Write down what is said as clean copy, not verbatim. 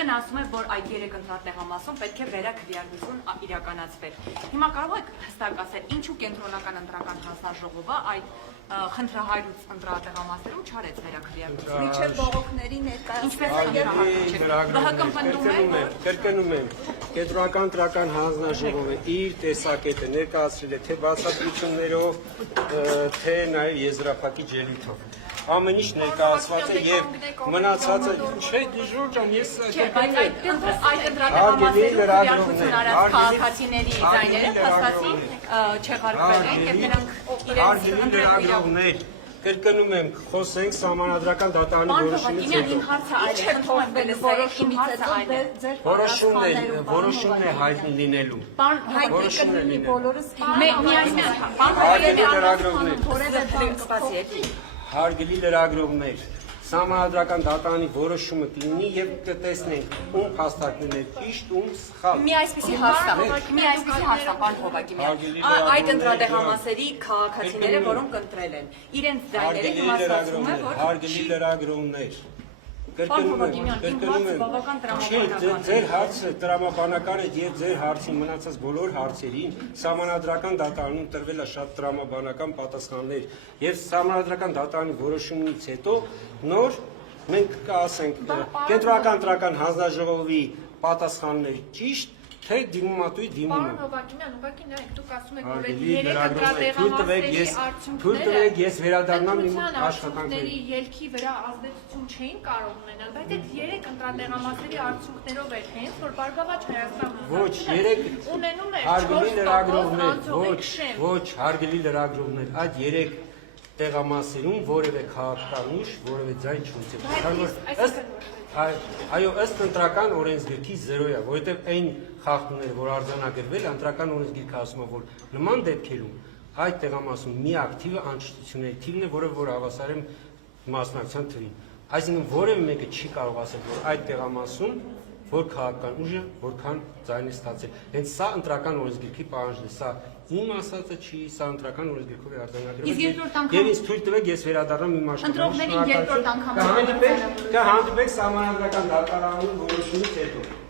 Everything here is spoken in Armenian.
ՀԿ-ն ասում է, որ այդ 3 ընտրատեղամասում պետք է վերաքվեարկություն իրականացվեր։ Հիմա կարող եք հստակ ասել, ինչու կենտրոնական ընտրական հանձնաժողովը այդ խնդրահարույց ընտրատեղամասերում չարեց վերաքվեարկություն։ Միջև բողոքների Ինչպես կրկնում եմ, կենտրոնական ընտրական հանձնաժողովը իր տեսակետը ներկայացրել է թե բացատրություններով, թե նաև եզրափակիչ ելույթով։ Ամեն ինչ ներկայացված է եւ մնացածը չէ դժուր ջան ես այդ ընտրատեղամասերում քվեարկություն արած քաղաքացիների ձայները փաստացի չեղարկվել են եւ նրանք իրենց լրագրողներ կրկնում եմ խոսենք սահմանադրական դատարանի որոշումից հետո որոշումն է հայտնի լինելու հարգելի լրագրողներ Սահմանադրական դատարանի որոշումը կլինի եւ կտեսնենք ում փաստարկներն են ճիշտ, ում սխալ։ Մի այսպիսի հարց բան Հովակիմյան։ Այդ ընտրատեղամասերի քաղաքացիները, որոնք ընտրել են, իրենց ձայները հիմա ստացվում է, որ հարգելի լրագրողներ կրկնում եմ, ձեր հարցը տրամաբանական է եւ ձեր հարցին մնացած բոլոր հարցերին Սահմանադրական դատարանում տրվել է շատ տրամաբանական պատասխաններ եւ Սահմանադրական դատարանի որոշումից հետո նոր մենք կասենք կենտրոնական ընտրական հանձնաժողովի պատասխաններ ճիշտ թե դիմումատուի դիմումը։ Պարոն Հովակիմյան, ուղղակի նայեք, դուք ասում եք, որ այդ Հարգելի 3 լրագրողներ, թույլ տվեք ես վերադառնամ իմ աշխատանքների ելքի վրա ազդեցություն չէին կարող ունենալ, բայց այդ 3 ընտրատեղամասերի արդյունքներով էր հենց, որ Բարգավաճ Հայաստանը ոչ 3 ունենում էր հարգելի լրագրողներ, ոչ հարգելի լրագրողներ, այդ 3 տեղամասերում որևէ քաղաքական ուժ, որևէ ձայն չունեցավ։ Այո, ըստ ընտրական օրենսգրքի 0 է, որովհետև այն խախտումները, որ արձանագրվել, ընտրական օրենսգիրքը ասում է, որ նման դեպքերում այդ տեղամասում միակ թիվը անչափությունների թիվն է, որը որ հավասար է մասնակցության թվին։ Այսինքն որևէ մեկը չի կարող ասել, որ այդ տեղամասում որ քաղաքական ուժը որքան ձայն է ստացել։ Հենց սա ընտրական օրենսգիրքի պահանջն է, սա իմ ասածը չի, սա ընտրական օրենսգիրքով է արձանագրվել։ Եվ ինձ թույլ տվեք ես վերադառնամ իմ աշխատանքին։ Կհանդիպեք Սահմանադրական դատարանում որոշումից հետո։